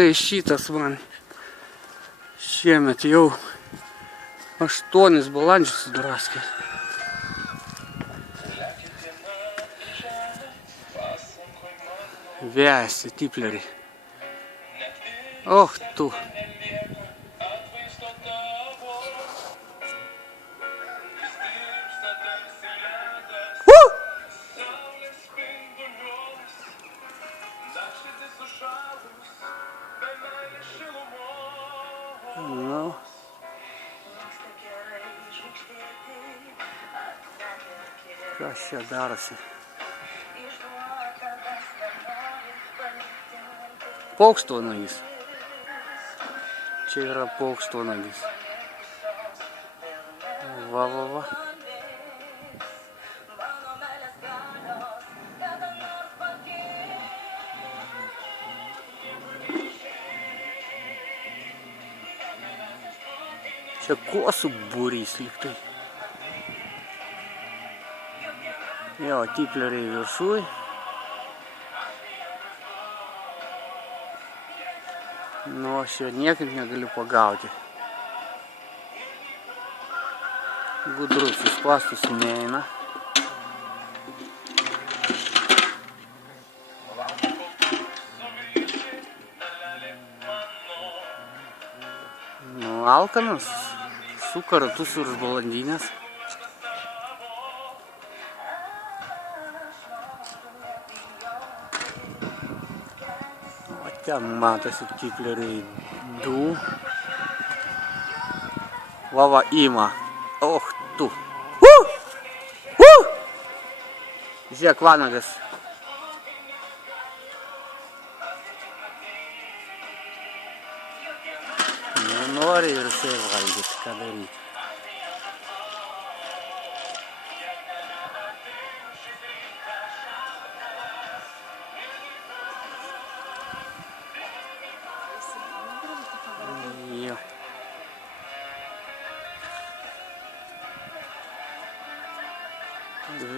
štai šitas man šiemet jau 8 balandžius sudraskė. Vejasi tipleriai. Och tu. Nu. Kas čia darosi? Paukštvanagis. Čia yra paukštvanagis. Va, va, va. Čia kuosų būrys liktai. Jo, tipleriai viršui. Nu, aš jo niekaip negaliu pagauti. Gudrus, į spąstus neina. Nu, alkanas, suka ratus virš balandinės. Ten matosi tipleriai du. Va, va, ima. Och, tu. Žiūrėk, vanagas. Nenori ir jisai valgyti, ką daryti.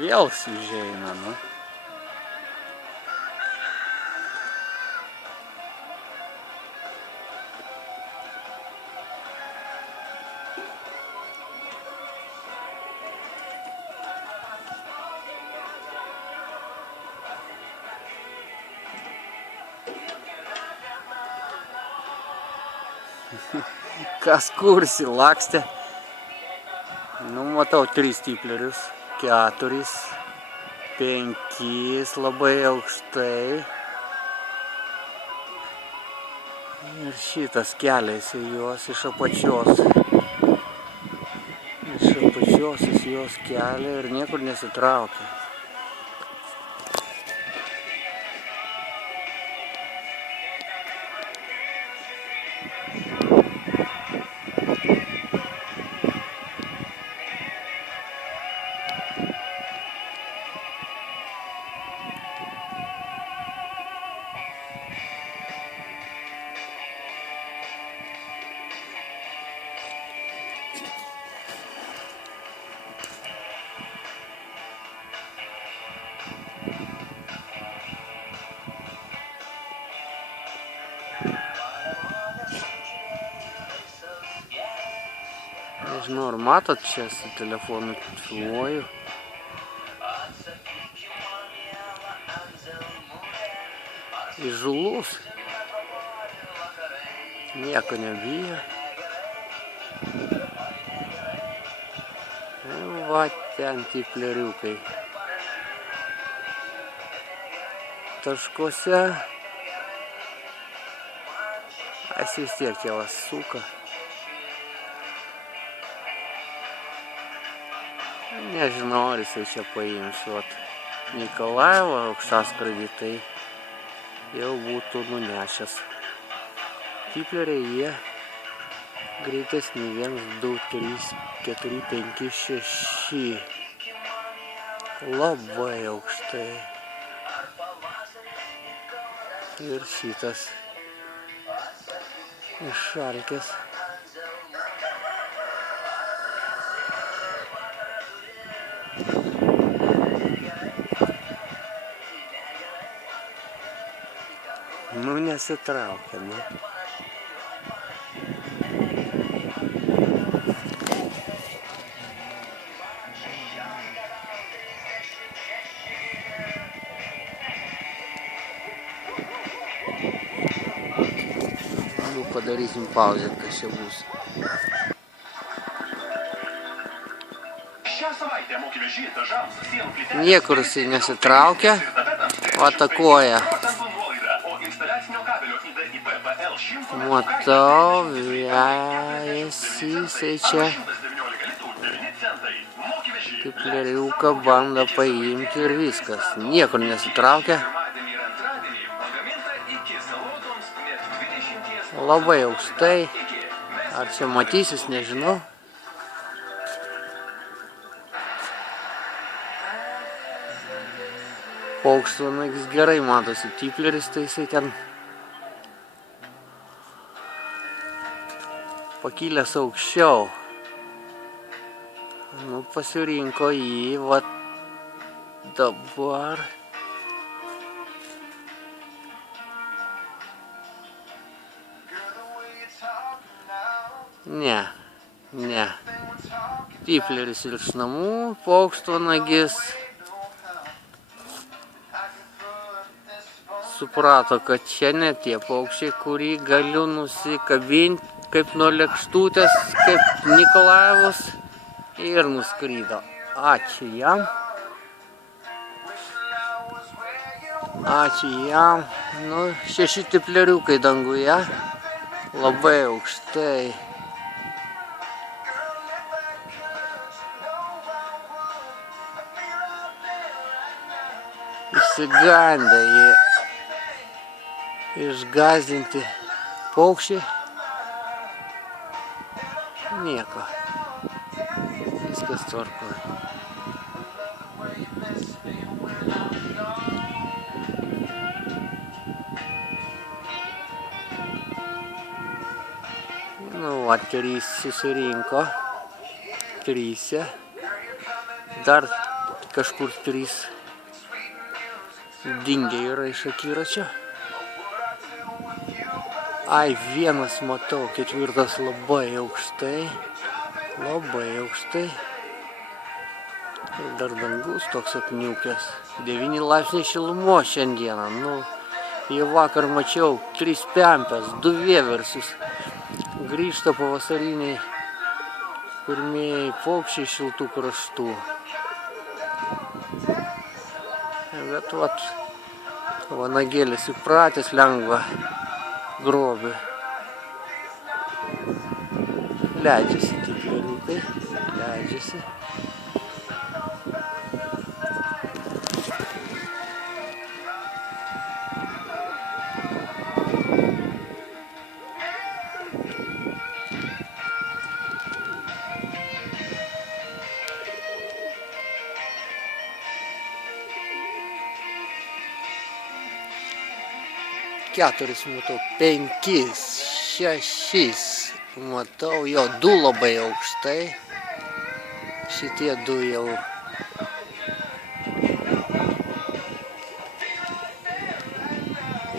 Vėl užeina, nu. Kas kursi lakstė. Nu, matau 3 tiplerius. 4, 5 labai aukštai. Ir šitas keliasi juos iš apačios. Iš apačios jis juos kelia ir niekur nesitraukia. Nežinau, ar matot, čia su telefonu filmuoju. Įžūlus. Nieko nebijo. Va ten tipleriukai. Taškuose. Jis vis tiek jau suka. Nežinau, ar jisai čia paims. Nikolajevo aukštaskrydį, tai jau būtų nunešęs. Tipleriai jie greitesni. 1, 2, 3, 4, 5, 6. Labai aukštai. Ir šitas išalkęs. Nu, nes nesitraukia, nu. Nu, padarysim pauzę, kas čia bus. Niekur jisai nesitraukia, o atakuoja. Matau, vejasi jisai čia. Tipleriuką bando paimti ir viskas. Niekur nesitraukia. Labai aukštai. Ar čia matysis, nežinau. Paukštvanagis gerai matosi, tipleris, tai jisai ten pakilęs aukščiau. Nu, pasirinko jį, va dabar. Ne. Tipleris virš namų, paukštvanagis suprato, kad čia ne tie paukščiai, kurį galiu nusikabinti kaip nuo lėkštutės, kaip Nikolajevus, ir nuskrydo. Ačiū jam. Nu, 6 tipleriukai danguje, labai aukštai. Išsigandę jie. Išgąsdinti paukščiai. Nieko. Viskas tvarkoja. Nu, va, 3 susirinko. 3. Dar kažkur 3 dingę yra iš akiračio. Ai, vienas matau, 4 labai aukštai. Ir dar dangus toks apniukęs. 9 laipsniai šilumos šiandieną. Nu, jau vakar mačiau 3 pempės, 2 vieversius. Grįžta pavasariniai pirmieji paukščiai šiltų kraštų. Bet vat, vanagėlis įpratęs lengva grobį. Leidžiasi tipleriukai, leidžiasi. Keturis matau, 5, 6 matau, jo 2 labai aukštai, šitie 2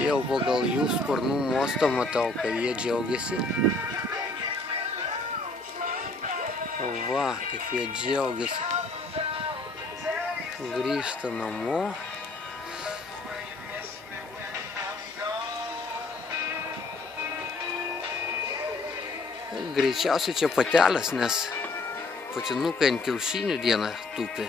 jau pagal jų sparnų mostą matau, kad jie džiaugiasi. Va, kaip jie džiaugiasi. Grįžta namo. Greičiausiai čia patelės, nes patinukai ant kiaušinių dieną tupi.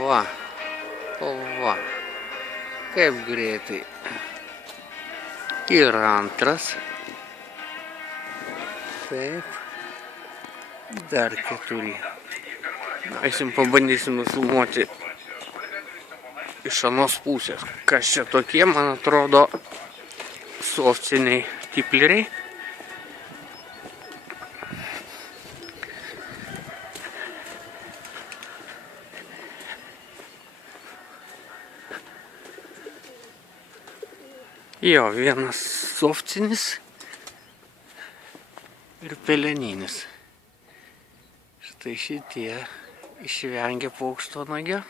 O va, kaip greitai. Ir antras. Taip. Dar 4. Eisim pabandysim nufilmuoti iš anos pusės. Kas čia tokie, man atrodo, sofciniai tipleriai. Jo, vienas sofcinis ir peleninis. Štai šitie išvengia paukštvanagio.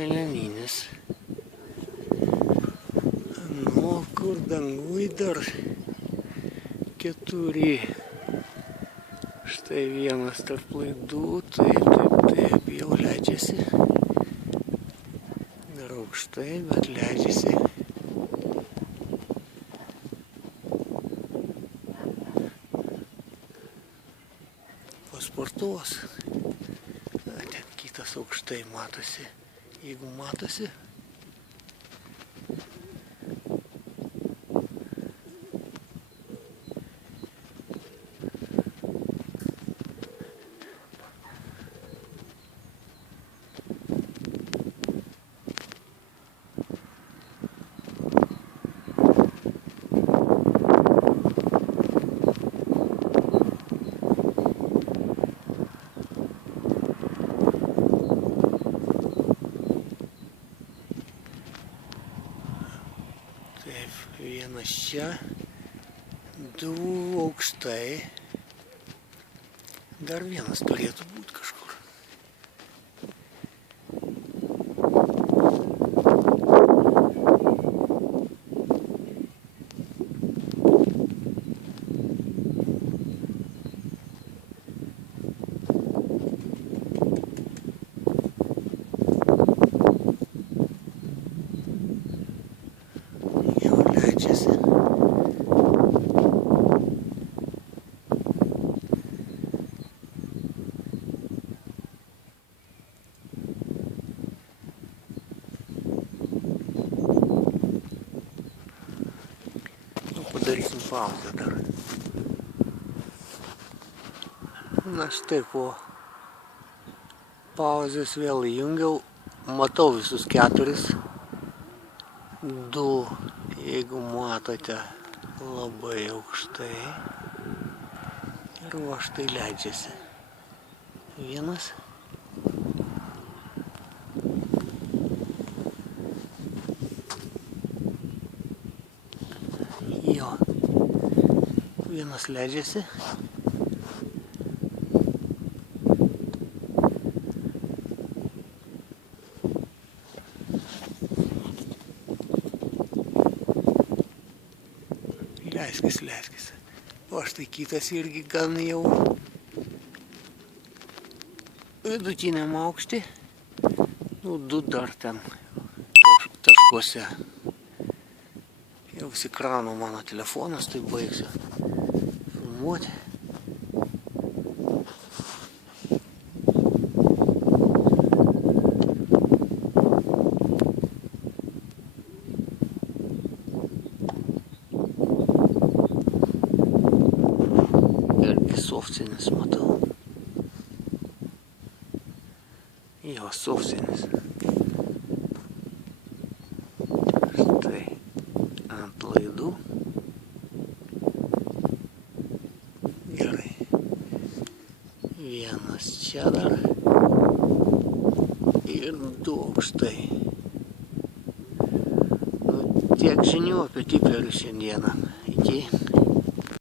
peleninis. Nu, kur dangui dar 4. Štai vienas tarp laidų, taip, jau leidžiasi. Dar aukštai, bet leidžiasi. Pasportuos. Ten kitas aukštai matosi. Jeigu matosi. Taip, vienas čia, 2 aukštai, dar vienas turėtų būti kažkur. Padarysim pauzę dar. Na štai po pauzės vėl įjungiau. Matau visus 4. 2, jeigu matote, labai aukštai. Ir va štai leidžiasi. 1. Jo. 1 leidžiasi. Leiskis. O štai kitas irgi gan jau vidutiniam aukštį. Nu, 2 dar ten taškuose. Jau įsikrano mano telefonas, tai baigsiu filmuoti. Irgi softinis matau. Jo, softinis. Štai ant laidų. Gerai. 1 čia dar. Ir 2 aukštai. Nu, tiek žinių apie tiperius šiandieną. Iki.